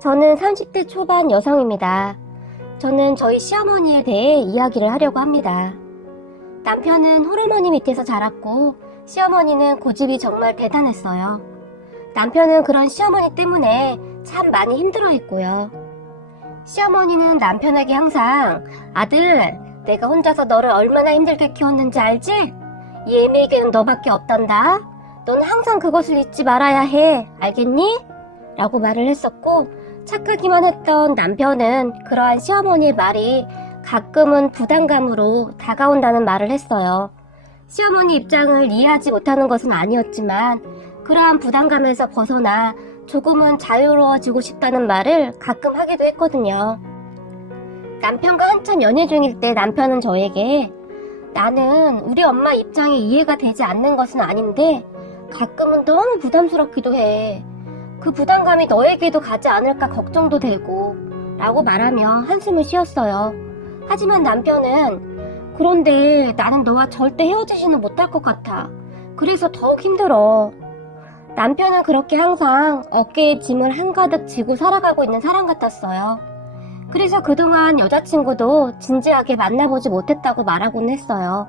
저는 30대 초반 여성입니다. 저는 저희 시어머니에 대해 이야기를 하려고 합니다. 남편은 홀어머니 밑에서 자랐고 시어머니는 고집이 정말 대단했어요. 남편은 그런 시어머니 때문에 참 많이 힘들어했고요. 시어머니는 남편에게 항상 아들, 내가 혼자서 너를 얼마나 힘들게 키웠는지 알지? 이 애미에게는 너밖에 없단다. 넌 항상 그것을 잊지 말아야 해. 알겠니? 라고 말을 했었고 착하기만 했던 남편은 그러한 시어머니의 말이 가끔은 부담감으로 다가온다는 말을 했어요. 시어머니 입장을 이해하지 못하는 것은 아니었지만 그러한 부담감에서 벗어나 조금은 자유로워지고 싶다는 말을 가끔 하기도 했거든요. 남편과 한참 연애 중일 때 남편은 저에게 나는 우리 엄마 입장이 이해가 되지 않는 것은 아닌데 가끔은 너무 부담스럽기도 해. 그 부담감이 너에게도 가지 않을까 걱정도 되고 라고 말하며 한숨을 쉬었어요. 하지만 남편은 그런데 나는 너와 절대 헤어지지는 못할 것 같아. 그래서 더욱 힘들어. 남편은 그렇게 항상 어깨에 짐을 한가득 지고 살아가고 있는 사람 같았어요. 그래서 그동안 여자친구도 진지하게 만나보지 못했다고 말하곤 했어요.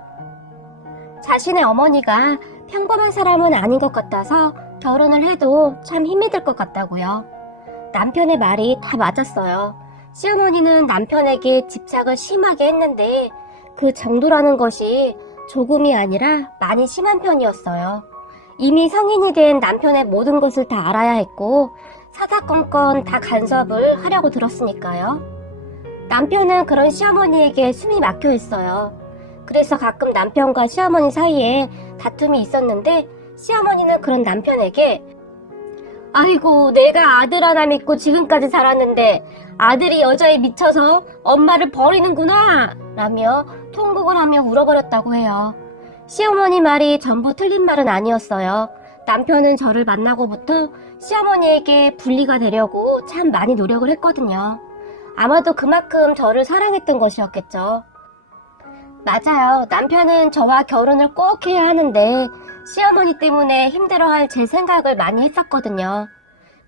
자신의 어머니가 평범한 사람은 아닌 것 같아서 결혼을 해도 참 힘이 들 것 같다고요. 남편의 말이 다 맞았어요. 시어머니는 남편에게 집착을 심하게 했는데 그 정도라는 것이 조금이 아니라 많이 심한 편이었어요. 이미 성인이 된 남편의 모든 것을 다 알아야 했고 사사건건 다 간섭을 하려고 들었으니까요. 남편은 그런 시어머니에게 숨이 막혀 있어요. 그래서 가끔 남편과 시어머니 사이에 다툼이 있었는데 시어머니는 그런 남편에게 아이고 내가 아들 하나 믿고 지금까지 살았는데 아들이 여자에 미쳐서 엄마를 버리는구나 라며 통곡을 하며 울어버렸다고 해요. 시어머니 말이 전부 틀린 말은 아니었어요. 남편은 저를 만나고부터 시어머니에게 분리가 되려고 참 많이 노력을 했거든요. 아마도 그만큼 저를 사랑했던 것이었겠죠. 맞아요. 남편은 저와 결혼을 꼭 해야 하는데 시어머니 때문에 힘들어할 제 생각을 많이 했었거든요.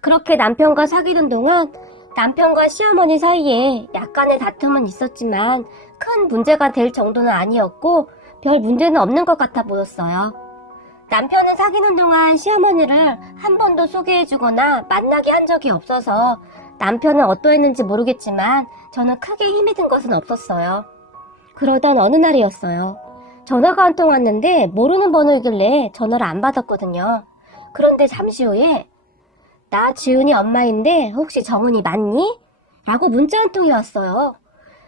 그렇게 남편과 사귀는 동안 남편과 시어머니 사이에 약간의 다툼은 있었지만 큰 문제가 될 정도는 아니었고 별 문제는 없는 것 같아 보였어요. 남편은 사귀는 동안 시어머니를 한 번도 소개해주거나 만나게 한 적이 없어서 남편은 어떠했는지 모르겠지만 저는 크게 힘이 든 것은 없었어요. 그러던 어느 날이었어요. 전화가 한 통 왔는데 모르는 번호이길래 전화를 안 받았거든요. 그런데 잠시 후에 나 지은이 엄마인데 혹시 정은이 맞니? 라고 문자 한 통이 왔어요.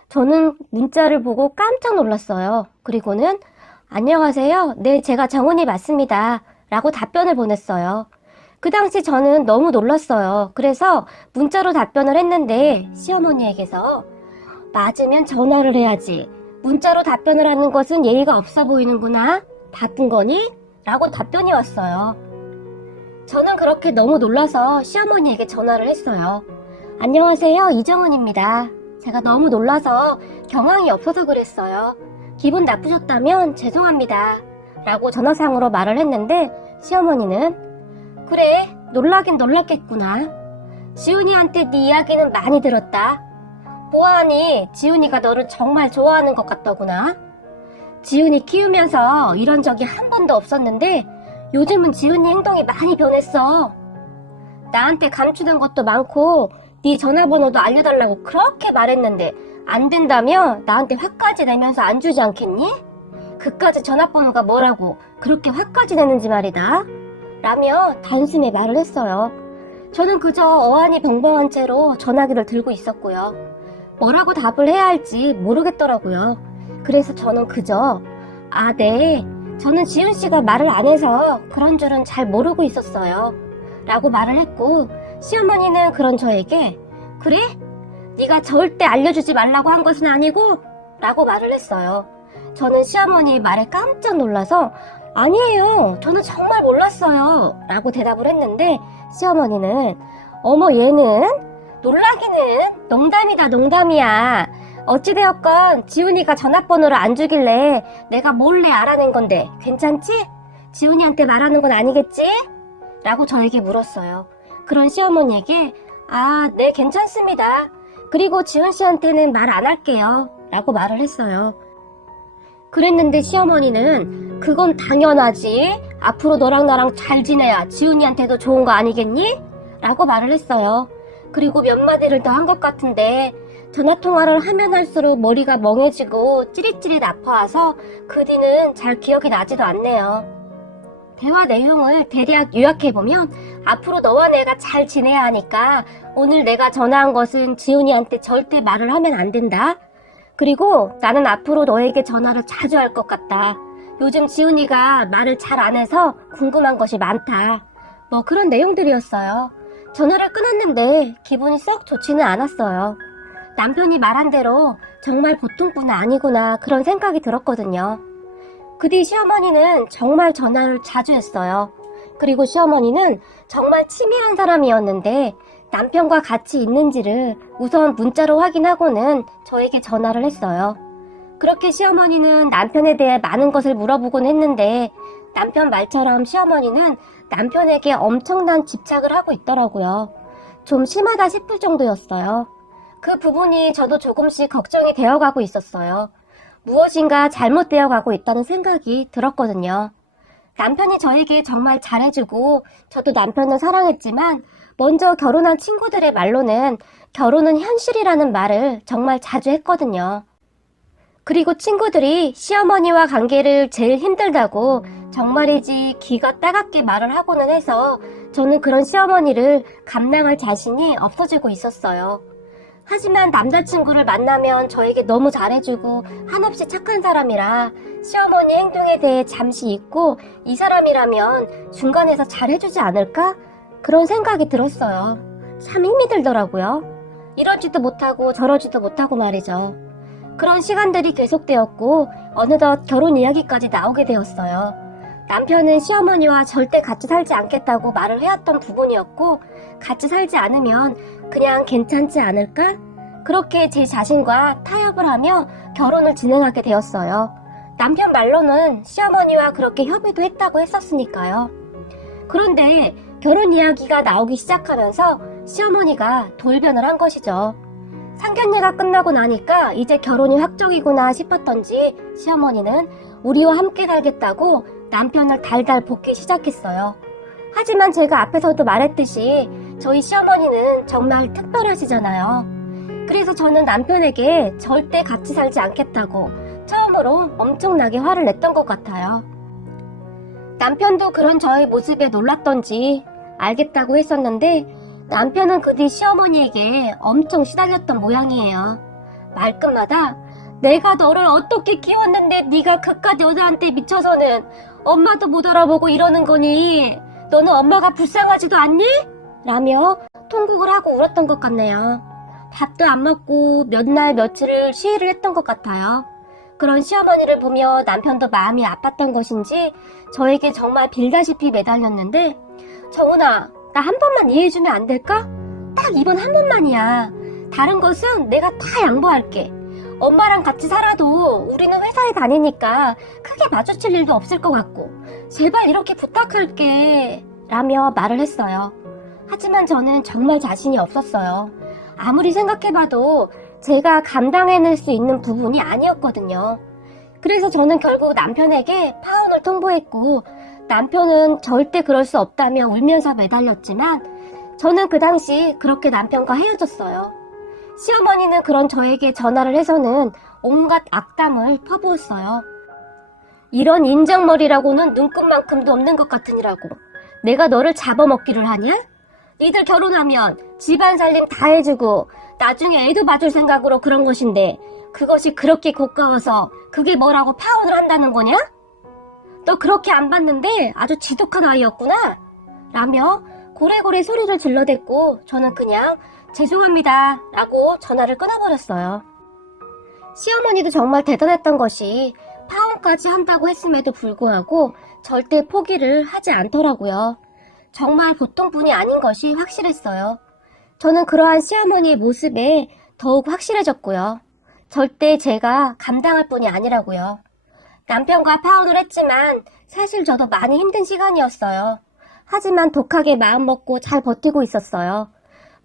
저는 문자를 보고 깜짝 놀랐어요. 그리고는 안녕하세요. 네, 제가 정은이 맞습니다. 라고 답변을 보냈어요. 그 당시 저는 너무 놀랐어요. 그래서 문자로 답변을 했는데 시어머니에게서 맞으면 전화를 해야지. 문자로 답변을 하는 것은 예의가 없어 보이는구나. 바쁜 거니? 라고 답변이 왔어요. 저는 그렇게 너무 놀라서 시어머니에게 전화를 했어요. 안녕하세요. 이정은입니다. 제가 너무 놀라서 경황이 없어서 그랬어요. 기분 나쁘셨다면 죄송합니다. 라고 전화상으로 말을 했는데 시어머니는 그래, 놀라긴 놀랐겠구나. 지훈이한테 네 이야기는 많이 들었다. 보아하니 지훈이가 너를 정말 좋아하는 것 같더구나. 지훈이 키우면서 이런 적이 한 번도 없었는데 요즘은 지훈이 행동이 많이 변했어. 나한테 감추는 것도 많고 네 전화번호도 알려달라고 그렇게 말했는데 안 된다며 나한테 화까지 내면서 안 주지 않겠니? 그까지 전화번호가 뭐라고 그렇게 화까지 내는지 말이다. 라며 단숨에 말을 했어요. 저는 그저 어안이 벙벙한 채로 전화기를 들고 있었고요. 뭐라고 답을 해야 할지 모르겠더라고요. 그래서 저는 그저 네, 저는 지훈씨가 말을 안 해서 그런 줄은 잘 모르고 있었어요. 라고 말을 했고 시어머니는 그런 저에게 그래? 네가 절대 알려주지 말라고 한 것은 아니고? 라고 말을 했어요. 저는 시어머니의 말에 깜짝 놀라서 아니에요. 저는 정말 몰랐어요. 라고 대답을 했는데 시어머니는 어머 얘는 놀라기는 농담이다 농담이야. 어찌되었건 지훈이가 전화번호를 안 주길래 내가 몰래 알아낸 건데 괜찮지? 지훈이한테 말하는 건 아니겠지? 라고 저에게 물었어요. 그런 시어머니에게 아, 네, 괜찮습니다. 그리고 지훈 씨한테는 말 안 할게요. 라고 말을 했어요. 그랬는데 시어머니는 그건 당연하지. 앞으로 너랑 나랑 잘 지내야 지훈이한테도 좋은 거 아니겠니? 라고 말을 했어요. 그리고 몇 마디를 더 한 것 같은데 전화통화를 하면 할수록 머리가 멍해지고 찌릿찌릿 아파와서 그 뒤는 잘 기억이 나지도 않네요. 대화 내용을 대략 요약해보면 앞으로 너와 내가 잘 지내야 하니까 오늘 내가 전화한 것은 지훈이한테 절대 말을 하면 안 된다. 그리고 나는 앞으로 너에게 전화를 자주 할 것 같다. 요즘 지훈이가 말을 잘 안 해서 궁금한 것이 많다. 뭐 그런 내용들이었어요. 전화를 끊었는데 기분이 썩 좋지는 않았어요. 남편이 말한 대로 정말 보통뿐 아니구나 그런 생각이 들었거든요. 그 뒤 시어머니는 정말 전화를 자주 했어요. 그리고 시어머니는 정말 치밀한 사람이었는데 남편과 같이 있는지를 우선 문자로 확인하고는 저에게 전화를 했어요. 그렇게 시어머니는 남편에 대해 많은 것을 물어보곤 했는데 남편 말처럼 시어머니는 남편에게 엄청난 집착을 하고 있더라고요. 좀 심하다 싶을 정도였어요. 그 부분이 저도 조금씩 걱정이 되어가고 있었어요. 무엇인가 잘못되어 가고 있다는 생각이 들었거든요. 남편이 저에게 정말 잘해주고 저도 남편을 사랑했지만 먼저 결혼한 친구들의 말로는 결혼은 현실이라는 말을 정말 자주 했거든요. 그리고 친구들이 시어머니와 관계를 제일 힘들다고 정말이지 기가 따갑게 말을 하고는 해서 저는 그런 시어머니를 감당할 자신이 없어지고 있었어요. 하지만 남자친구를 만나면 저에게 너무 잘해주고 한없이 착한 사람이라 시어머니 행동에 대해 잠시 잊고 이 사람이라면 중간에서 잘해주지 않을까? 그런 생각이 들었어요. 참 힘이 들더라고요. 이러지도 못하고 저러지도 못하고 말이죠. 그런 시간들이 계속되었고 어느덧 결혼 이야기까지 나오게 되었어요. 남편은 시어머니와 절대 같이 살지 않겠다고 말을 해왔던 부분이었고 같이 살지 않으면 그냥 괜찮지 않을까? 그렇게 제 자신과 타협을 하며 결혼을 진행하게 되었어요. 남편 말로는 시어머니와 그렇게 협의도 했다고 했었으니까요. 그런데 결혼 이야기가 나오기 시작하면서 시어머니가 돌변을 한 것이죠. 상견례가 끝나고 나니까 이제 결혼이 확정이구나 싶었던지 시어머니는 우리와 함께 살겠다고 남편을 달달 볶기 시작했어요. 하지만 제가 앞에서도 말했듯이 저희 시어머니는 정말 특별하시잖아요. 그래서 저는 남편에게 절대 같이 살지 않겠다고 처음으로 엄청나게 화를 냈던 것 같아요. 남편도 그런 저의 모습에 놀랐던지 알겠다고 했었는데 남편은 그 뒤 시어머니에게 엄청 시달렸던 모양이에요. 말끝마다 내가 너를 어떻게 키웠는데 네가 그깟 여자한테 미쳐서는 엄마도 못 알아보고 이러는 거니? 너는 엄마가 불쌍하지도 않니? 라며 통곡을 하고 울었던 것 같네요. 밥도 안 먹고 몇 날 며칠을 시위를 했던 것 같아요. 그런 시어머니를 보며 남편도 마음이 아팠던 것인지 저에게 정말 빌다시피 매달렸는데 정훈아, 나 한 번만 이해해주면 안 될까? 딱 이번 한 번만이야. 다른 것은 내가 다 양보할게. 엄마랑 같이 살아도 우리는 회사에 다니니까 크게 마주칠 일도 없을 것 같고 제발 이렇게 부탁할게 라며 말을 했어요. 하지만 저는 정말 자신이 없었어요. 아무리 생각해봐도 제가 감당해낼 수 있는 부분이 아니었거든요. 그래서 저는 결국 남편에게 파혼을 통보했고 남편은 절대 그럴 수 없다며 울면서 매달렸지만 저는 그 당시 그렇게 남편과 헤어졌어요. 시어머니는 그런 저에게 전화를 해서는 온갖 악담을 퍼부었어요. 이런 인정머리라고는 눈끝만큼도 없는 것 같으니라고. 내가 너를 잡아먹기를 하냐? 니들 결혼하면 집안 살림 다 해주고 나중에 애도 봐줄 생각으로 그런 것인데 그것이 그렇게 고가워서 그게 뭐라고 파혼을 한다는 거냐? 너 그렇게 안 봤는데 아주 지독한 아이였구나 라며 고래고래 소리를 질러댔고 저는 그냥 죄송합니다 라고 전화를 끊어버렸어요. 시어머니도 정말 대단했던 것이 파혼까지 한다고 했음에도 불구하고 절대 포기를 하지 않더라고요. 정말 보통 분이 아닌 것이 확실했어요. 저는 그러한 시어머니의 모습에 더욱 확실해졌고요. 절대 제가 감당할 뿐이 아니라고요. 남편과 파혼을 했지만 사실 저도 많이 힘든 시간이었어요. 하지만 독하게 마음먹고 잘 버티고 있었어요.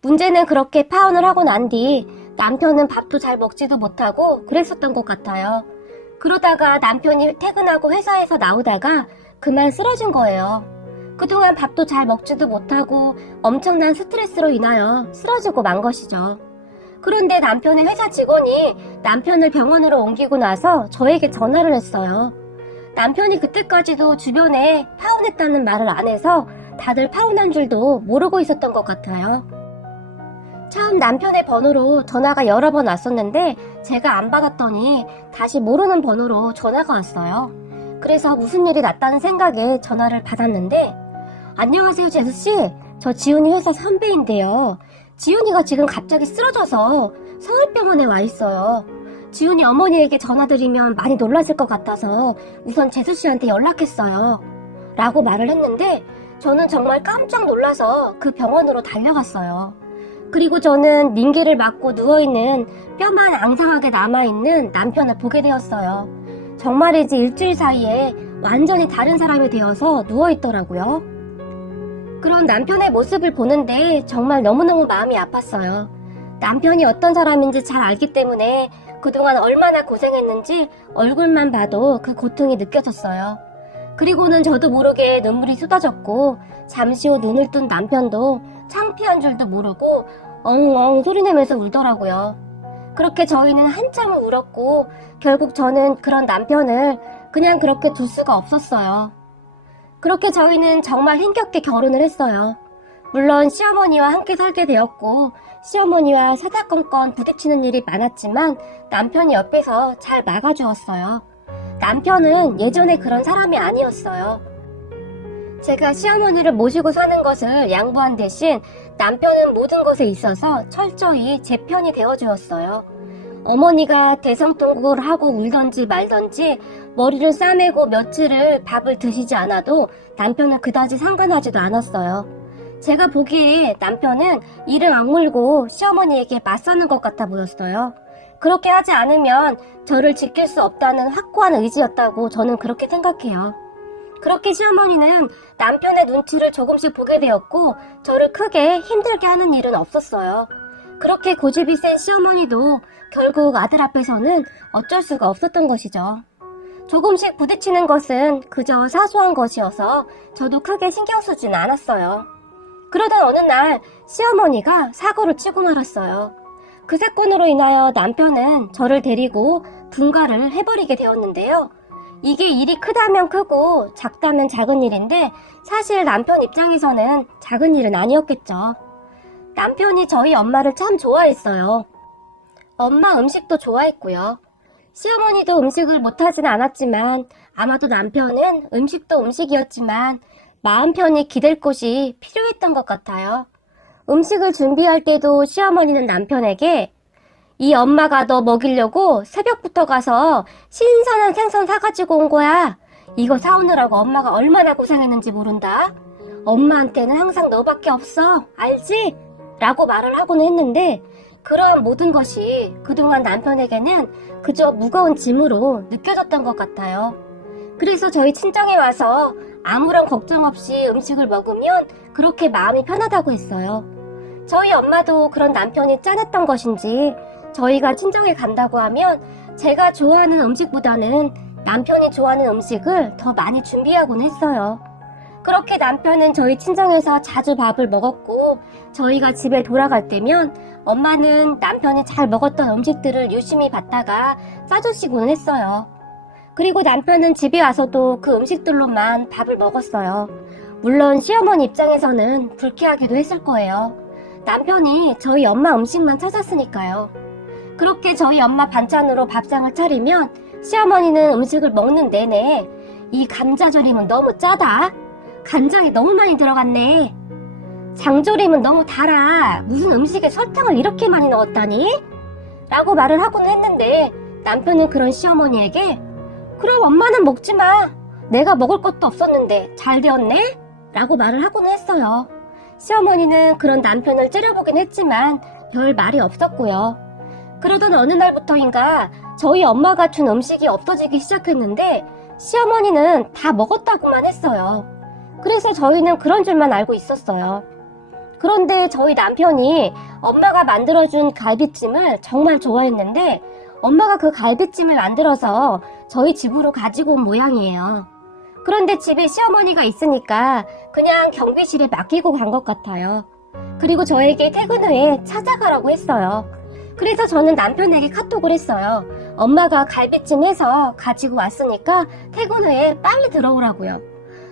문제는 그렇게 파혼을 하고 난 뒤 남편은 밥도 잘 먹지도 못하고 그랬었던 것 같아요. 그러다가 남편이 퇴근하고 회사에서 나오다가 그만 쓰러진 거예요. 그동안 밥도 잘 먹지도 못하고 엄청난 스트레스로 인하여 쓰러지고 만 것이죠. 그런데 남편의 회사 직원이 남편을 병원으로 옮기고 나서 저에게 전화를 했어요. 남편이 그때까지도 주변에 파혼했다는 말을 안 해서 다들 파혼한 줄도 모르고 있었던 것 같아요. 처음 남편의 번호로 전화가 여러 번 왔었는데 제가 안 받았더니 다시 모르는 번호로 전화가 왔어요. 그래서 무슨 일이 났다는 생각에 전화를 받았는데, 안녕하세요 제수씨, 저 지훈이 회사 선배인데요. 지훈이가 지금 갑자기 쓰러져서 서울병원에 와 있어요. 지훈이 어머니에게 전화드리면 많이 놀라실 것 같아서 우선 제수씨한테 연락했어요 라고 말을 했는데, 저는 정말 깜짝 놀라서 그 병원으로 달려갔어요. 그리고 저는 링기를 맞고 누워있는 뼈만 앙상하게 남아있는 남편을 보게 되었어요. 정말이지 일주일 사이에 완전히 다른 사람이 되어서 누워있더라고요. 그런 남편의 모습을 보는데 정말 너무너무 마음이 아팠어요. 남편이 어떤 사람인지 잘 알기 때문에 그동안 얼마나 고생했는지 얼굴만 봐도 그 고통이 느껴졌어요. 그리고는 저도 모르게 눈물이 쏟아졌고, 잠시 후 눈을 뜬 남편도 창피한 줄도 모르고 엉엉 소리내면서 울더라고요. 그렇게 저희는 한참을 울었고, 결국 저는 그런 남편을 그냥 그렇게 둘 수가 없었어요. 그렇게 저희는 정말 힘겹게 결혼을 했어요. 물론 시어머니와 함께 살게 되었고, 시어머니와 사사건건 부딪히는 일이 많았지만 남편이 옆에서 잘 막아주었어요. 남편은 예전에 그런 사람이 아니었어요. 제가 시어머니를 모시고 사는 것을 양보한 대신 남편은 모든 것에 있어서 철저히 제 편이 되어주었어요. 어머니가 대성통곡을 하고 울던지 말던지 머리를 싸매고 며칠을 밥을 드시지 않아도 남편은 그다지 상관하지도 않았어요. 제가 보기에 남편은 이를 악물고 시어머니에게 맞서는 것 같아 보였어요. 그렇게 하지 않으면 저를 지킬 수 없다는 확고한 의지였다고 저는 그렇게 생각해요. 그렇게 시어머니는 남편의 눈치를 조금씩 보게 되었고, 저를 크게 힘들게 하는 일은 없었어요. 그렇게 고집이 센 시어머니도 결국 아들 앞에서는 어쩔 수가 없었던 것이죠. 조금씩 부딪히는 것은 그저 사소한 것이어서 저도 크게 신경 쓰진 않았어요. 그러던 어느 날 시어머니가 사고를 치고 말았어요. 그 사건으로 인하여 남편은 저를 데리고 분가를 해버리게 되었는데요. 이게 일이 크다면 크고 작다면 작은 일인데 사실 남편 입장에서는 작은 일은 아니었겠죠. 남편이 저희 엄마를 참 좋아했어요. 엄마 음식도 좋아했고요. 시어머니도 음식을 못하진 않았지만 아마도 남편은 음식도 음식이었지만 마음 편히 기댈 곳이 필요했던 것 같아요. 음식을 준비할 때도 시어머니는 남편에게 이 엄마가 너 먹이려고 새벽부터 가서 신선한 생선 사가지고 온 거야. 이거 사오느라고 엄마가 얼마나 고생했는지 모른다. 엄마한테는 항상 너밖에 없어. 알지? 라고 말을 하고는 했는데, 그러한 모든 것이 그동안 남편에게는 그저 무거운 짐으로 느껴졌던 것 같아요. 그래서 저희 친정에 와서 아무런 걱정 없이 음식을 먹으면 그렇게 마음이 편하다고 했어요. 저희 엄마도 그런 남편이 짠했던 것인지 저희가 친정에 간다고 하면 제가 좋아하는 음식보다는 남편이 좋아하는 음식을 더 많이 준비하곤 했어요. 그렇게 남편은 저희 친정에서 자주 밥을 먹었고, 저희가 집에 돌아갈 때면 엄마는 남편이 잘 먹었던 음식들을 유심히 봤다가 싸주시곤 했어요. 그리고 남편은 집에 와서도 그 음식들로만 밥을 먹었어요. 물론 시어머니 입장에서는 불쾌하기도 했을 거예요. 남편이 저희 엄마 음식만 찾았으니까요. 그렇게 저희 엄마 반찬으로 밥상을 차리면 시어머니는 음식을 먹는 내내 이 감자조림은 너무 짜다. 간장이 너무 많이 들어갔네. 장조림은 너무 달아. 무슨 음식에 설탕을 이렇게 많이 넣었다니? 라고 말을 하곤 했는데 남편은 그런 시어머니에게 그럼 엄마는 먹지 마. 내가 먹을 것도 없었는데 잘 되었네? 라고 말을 하곤 했어요. 시어머니는 그런 남편을 째려보긴 했지만 별 말이 없었고요. 그러던 어느 날부터인가 저희 엄마가 준 음식이 없어지기 시작했는데 시어머니는 다 먹었다고만 했어요. 그래서 저희는 그런 줄만 알고 있었어요. 그런데 저희 남편이 엄마가 만들어준 갈비찜을 정말 좋아했는데 엄마가 그 갈비찜을 만들어서 저희 집으로 가지고 온 모양이에요. 그런데 집에 시어머니가 있으니까 그냥 경비실에 맡기고 간 것 같아요. 그리고 저에게 퇴근 후에 찾아가라고 했어요. 그래서 저는 남편에게 카톡을 했어요. 엄마가 갈비찜 해서 가지고 왔으니까 퇴근 후에 빨리 들어오라고요.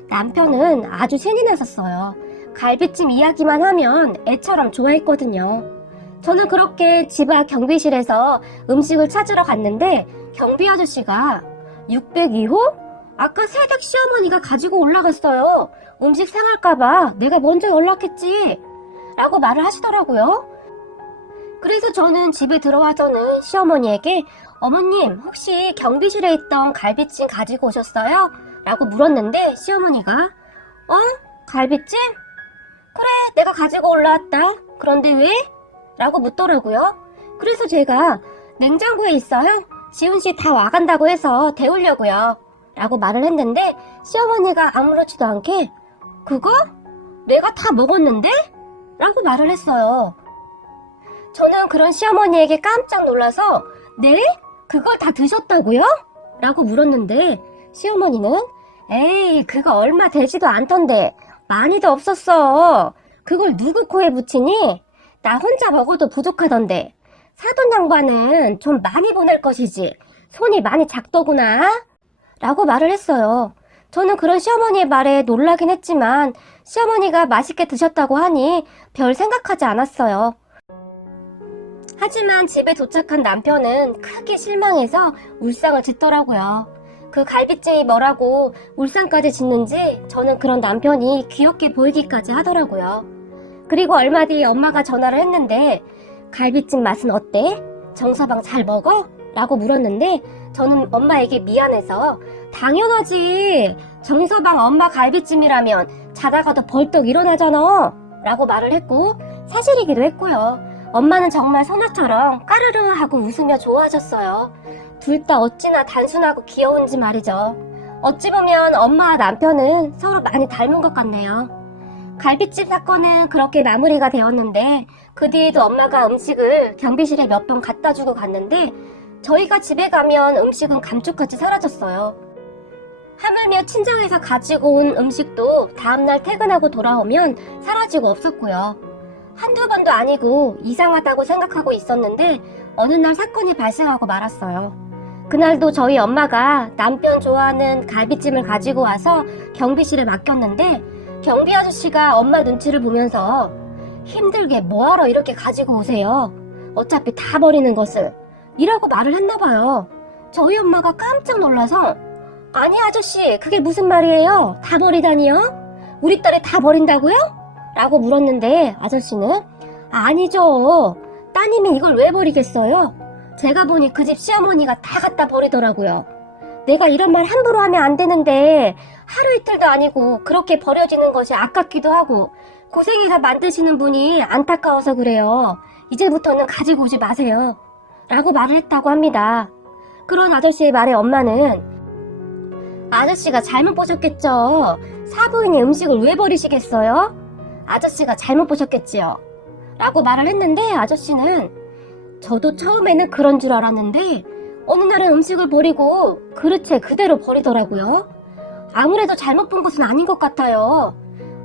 남편은 아주 신이 났었어요. 갈비찜 이야기만 하면 애처럼 좋아했거든요. 저는 그렇게 집 앞 경비실에서 음식을 찾으러 갔는데 경비 아저씨가 602호? 아까 새댁 시어머니가 가지고 올라갔어요. 음식 상할까봐 내가 먼저 연락했지. 라고 말을 하시더라고요. 그래서 저는 집에 들어와서는 시어머니에게 어머님 혹시 경비실에 있던 갈비찜 가지고 오셨어요? 라고 물었는데 시어머니가 갈비찜? 그래 내가 가지고 올라왔다. 그런데 왜? 라고 묻더라고요. 그래서 제가 냉장고에 있어요. 지훈씨 다 와간다고 해서 데우려고요. 라고 말을 했는데 시어머니가 아무렇지도 않게 그거? 내가 다 먹었는데? 라고 말을 했어요. 저는 그런 시어머니에게 깜짝 놀라서 네? 그걸 다 드셨다고요? 라고 물었는데 시어머니는 에이 그거 얼마 되지도 않던데 많이도 없었어. 그걸 누구 코에 붙이니? 나 혼자 먹어도 부족하던데 사돈 양반은 좀 많이 보낼 것이지 손이 많이 작더구나 라고 말을 했어요. 저는 그런 시어머니의 말에 놀라긴 했지만 시어머니가 맛있게 드셨다고 하니 별 생각하지 않았어요. 하지만 집에 도착한 남편은 크게 실망해서 울상을 짓더라고요. 그 갈비찜이 뭐라고 울상까지 짓는지 저는 그런 남편이 귀엽게 보이기까지 하더라고요. 그리고 얼마 뒤 엄마가 전화를 했는데 갈비찜 맛은 어때? 정서방 잘 먹어? 라고 물었는데 저는 엄마에게 미안해서 당연하지. 정서방 엄마 갈비찜이라면 자다가도 벌떡 일어나잖아. 라고 말을 했고 사실이기도 했고요. 엄마는 정말 소녀처럼 까르르 하고 웃으며 좋아하셨어요. 둘 다 어찌나 단순하고 귀여운지 말이죠. 어찌 보면 엄마와 남편은 서로 많이 닮은 것 같네요. 갈비찜 사건은 그렇게 마무리가 되었는데 그 뒤에도 엄마가 음식을 경비실에 몇 번 갖다 주고 갔는데 저희가 집에 가면 음식은 감쪽같이 사라졌어요. 하물며 친정에서 가지고 온 음식도 다음날 퇴근하고 돌아오면 사라지고 없었고요. 한두 번도 아니고 이상하다고 생각하고 있었는데 어느 날 사건이 발생하고 말았어요. 그날도 저희 엄마가 남편 좋아하는 갈비찜을 가지고 와서 경비실에 맡겼는데 경비 아저씨가 엄마 눈치를 보면서 힘들게 뭐하러 이렇게 가지고 오세요. 어차피 다 버리는 것을. 이라고 말을 했나봐요. 저희 엄마가 깜짝 놀라서 아니 아저씨 그게 무슨 말이에요? 다 버리다니요? 우리 딸이 다 버린다고요? 라고 물었는데 아저씨는 아니죠. 따님이 이걸 왜 버리겠어요? 제가 보니 그 집 시어머니가 다 갖다 버리더라고요. 내가 이런 말 함부로 하면 안 되는데 하루 이틀도 아니고 그렇게 버려지는 것이 아깝기도 하고 고생해서 만드시는 분이 안타까워서 그래요. 이제부터는 가지고 오지 마세요. 라고 말을 했다고 합니다. 그런 아저씨의 말에 엄마는 아저씨가 잘못 보셨겠죠. 사부인이 음식을 왜 버리시겠어요? 아저씨가 잘못 보셨겠지요. 라고 말을 했는데 아저씨는 저도 처음에는 그런 줄 알았는데 어느 날은 음식을 버리고 그릇에 그대로 버리더라고요. 아무래도 잘못 본 것은 아닌 것 같아요.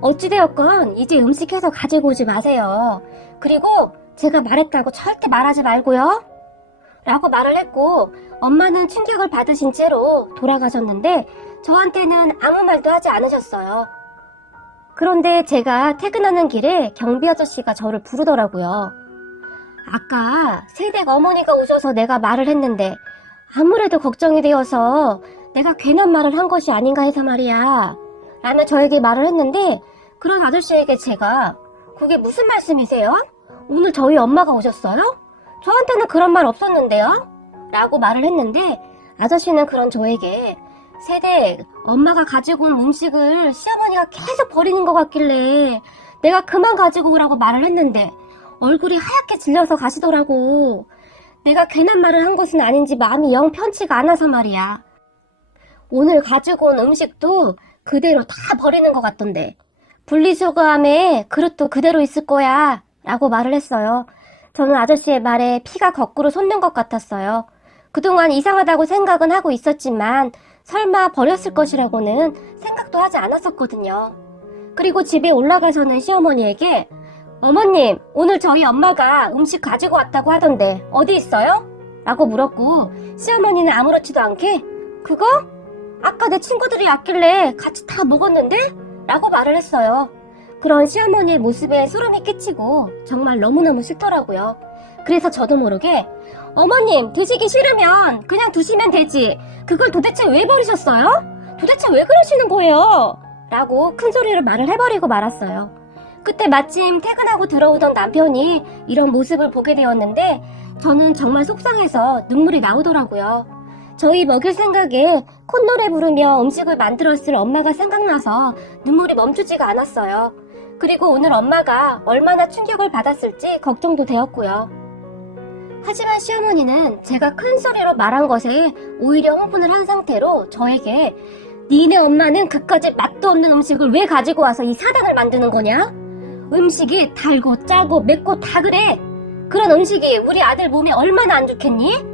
어찌되었건 이제 음식해서 가지고 오지 마세요. 그리고 제가 말했다고 절대 말하지 말고요. 라고 말을 했고 엄마는 충격을 받으신 채로 돌아가셨는데 저한테는 아무 말도 하지 않으셨어요. 그런데 제가 퇴근하는 길에 경비 아저씨가 저를 부르더라고요. 아까 새댁 어머니가 오셔서 내가 말을 했는데 아무래도 걱정이 되어서 내가 괜한 말을 한 것이 아닌가 해서 말이야. 라며 저에게 말을 했는데 그런 아저씨에게 제가 그게 무슨 말씀이세요? 오늘 저희 엄마가 오셨어요? 저한테는 그런 말 없었는데요? 라고 말을 했는데 아저씨는 그런 저에게 새댁 엄마가 가지고 온 음식을 시어머니가 계속 버리는 것 같길래 내가 그만 가지고 오라고 말을 했는데 얼굴이 하얗게 질려서 가시더라고. 내가 괜한 말을 한 것은 아닌지 마음이 영 편치가 않아서 말이야. 오늘 가지고 온 음식도 그대로 다 버리는 것 같던데 분리수거함에 그릇도 그대로 있을 거야 라고 말을 했어요. 저는 아저씨의 말에 피가 거꾸로 솟는 것 같았어요. 그동안 이상하다고 생각은 하고 있었지만 설마 버렸을 것이라고는 생각도 하지 않았었거든요. 그리고 집에 올라가서는 시어머니에게 어머님, 오늘 저희 엄마가 음식 가지고 왔다고 하던데 어디 있어요? 라고 물었고 시어머니는 아무렇지도 않게 그거? 아까 내 친구들이 왔길래 같이 다 먹었는데? 라고 말을 했어요. 그런 시어머니의 모습에 소름이 끼치고 정말 너무너무 싫더라고요. 그래서 저도 모르게 어머님, 드시기 싫으면 그냥 두시면 되지. 그걸 도대체 왜 버리셨어요? 도대체 왜 그러시는 거예요? 라고 큰 소리로 말을 해버리고 말았어요. 그때 마침 퇴근하고 들어오던 남편이 이런 모습을 보게 되었는데 저는 정말 속상해서 눈물이 나오더라고요. 저희 먹일 생각에 콧노래 부르며 음식을 만들었을 엄마가 생각나서 눈물이 멈추지가 않았어요. 그리고 오늘 엄마가 얼마나 충격을 받았을지 걱정도 되었고요. 하지만 시어머니는 제가 큰 소리로 말한 것에 오히려 흥분을 한 상태로 저에게 니네 엄마는 그까짓 맛도 없는 음식을 왜 가지고 와서 이 사단을 만드는 거냐? 음식이 달고 짜고 맵고 다 그래. 그런 음식이 우리 아들 몸에 얼마나 안 좋겠니?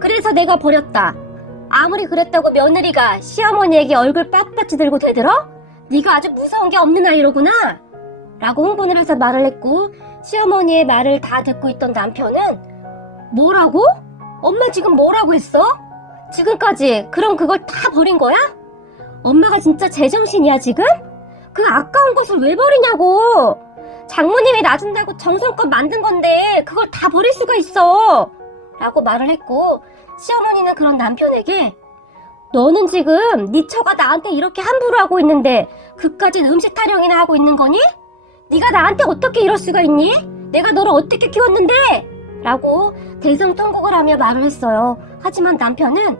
그래서 내가 버렸다. 아무리 그랬다고 며느리가 시어머니에게 얼굴 빳빳이 들고 대들어? 네가 아주 무서운 게 없는 아이로구나. 라고 흥분을 해서 말을 했고 시어머니의 말을 다 듣고 있던 남편은 뭐라고? 엄마 지금 뭐라고 했어? 지금까지 그럼 그걸 다 버린 거야? 엄마가 진짜 제정신이야 지금? 그 아까운 것을 왜 버리냐고. 장모님이 놔준다고 정성껏 만든 건데 그걸 다 버릴 수가 있어 라고 말을 했고 시어머니는 그런 남편에게 너는 지금 네 처가 나한테 이렇게 함부로 하고 있는데 그까짓 음식 타령이나 하고 있는 거니? 네가 나한테 어떻게 이럴 수가 있니? 내가 너를 어떻게 키웠는데? 라고 대성통곡을 하며 말을 했어요. 하지만 남편은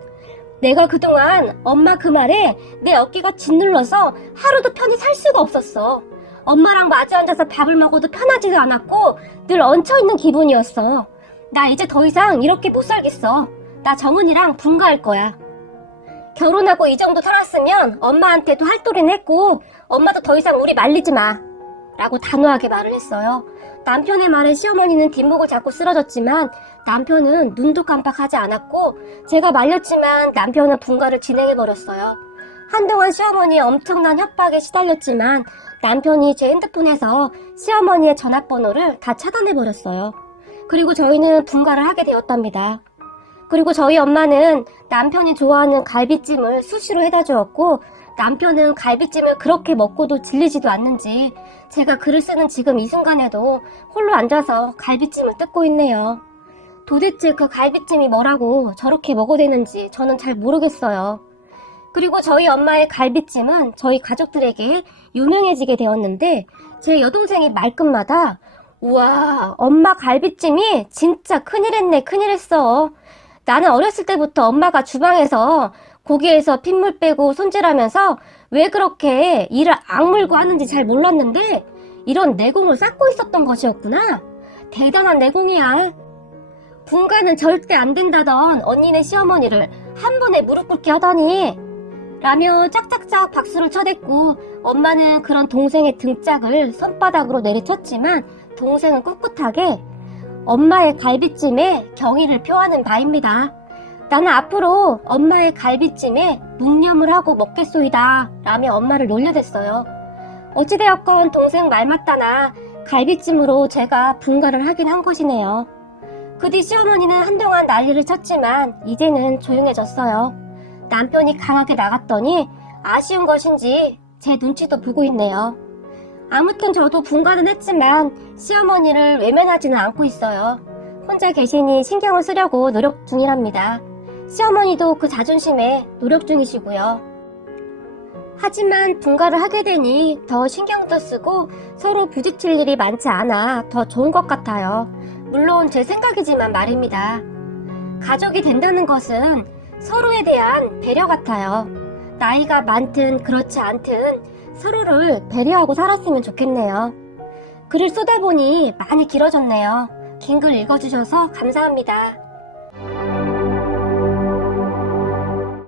내가 그동안 엄마 그 말에 내 어깨가 짓눌러서 하루도 편히 살 수가 없었어. 엄마랑 마주 앉아서 밥을 먹어도 편하지도 않았고 늘 얹혀있는 기분이었어. 나 이제 더 이상 이렇게 못 살겠어. 나 정은이랑 분가할 거야. 결혼하고 이 정도 살았으면 엄마한테도 할 도리는 했고 엄마도 더 이상 우리 말리지 마. 라고 단호하게 말을 했어요. 남편의 말에 시어머니는 뒷목을 잡고 쓰러졌지만 남편은 눈도 깜빡하지 않았고 제가 말렸지만 남편은 분가를 진행해버렸어요. 한동안 시어머니의 엄청난 협박에 시달렸지만 남편이 제 핸드폰에서 시어머니의 전화번호를 다 차단해버렸어요. 그리고 저희는 분가를 하게 되었답니다. 그리고 저희 엄마는 남편이 좋아하는 갈비찜을 수시로 해다 주었고 남편은 갈비찜을 그렇게 먹고도 질리지도 않는지 제가 글을 쓰는 지금 이 순간에도 홀로 앉아서 갈비찜을 뜯고 있네요. 도대체 그 갈비찜이 뭐라고 저렇게 먹어대는지 저는 잘 모르겠어요. 그리고 저희 엄마의 갈비찜은 저희 가족들에게 유명해지게 되었는데 제 여동생이 말끝마다 우와, 엄마 갈비찜이 진짜 큰일했네, 큰일했어. 나는 어렸을 때부터 엄마가 주방에서 고기에서 핏물 빼고 손질하면서 왜 그렇게 일을 악물고 하는지 잘 몰랐는데 이런 내공을 쌓고 있었던 것이었구나. 대단한 내공이야. 분가는 절대 안 된다던 언니네 시어머니를 한 번에 무릎 꿇게 하다니 라며 짝짝짝 박수를 쳐댔고 엄마는 그런 동생의 등짝을 손바닥으로 내리쳤지만 동생은 꿋꿋하게 엄마의 갈비찜에 경의를 표하는 바입니다. 나는 앞으로 엄마의 갈비찜에 묵념을 하고 먹겠소이다 라며 엄마를 놀려댔어요. 어찌되었건 동생 말 맞다나 갈비찜으로 제가 분가를 하긴 한 것이네요. 그 뒤 시어머니는 한동안 난리를 쳤지만 이제는 조용해졌어요. 남편이 강하게 나갔더니 아쉬운 것인지 제 눈치도 보고 있네요. 아무튼 저도 분가는 했지만 시어머니를 외면하지는 않고 있어요. 혼자 계시니 신경을 쓰려고 노력 중이랍니다. 시어머니도 그 자존심에 노력 중이시고요. 하지만 분가를 하게 되니 더 신경도 쓰고 서로 부딪힐 일이 많지 않아 더 좋은 것 같아요. 물론 제 생각이지만 말입니다. 가족이 된다는 것은 서로에 대한 배려 같아요. 나이가 많든 그렇지 않든 서로를 배려하고 살았으면 좋겠네요. 글을 쓰다 보니 많이 길어졌네요. 긴 글 읽어주셔서 감사합니다.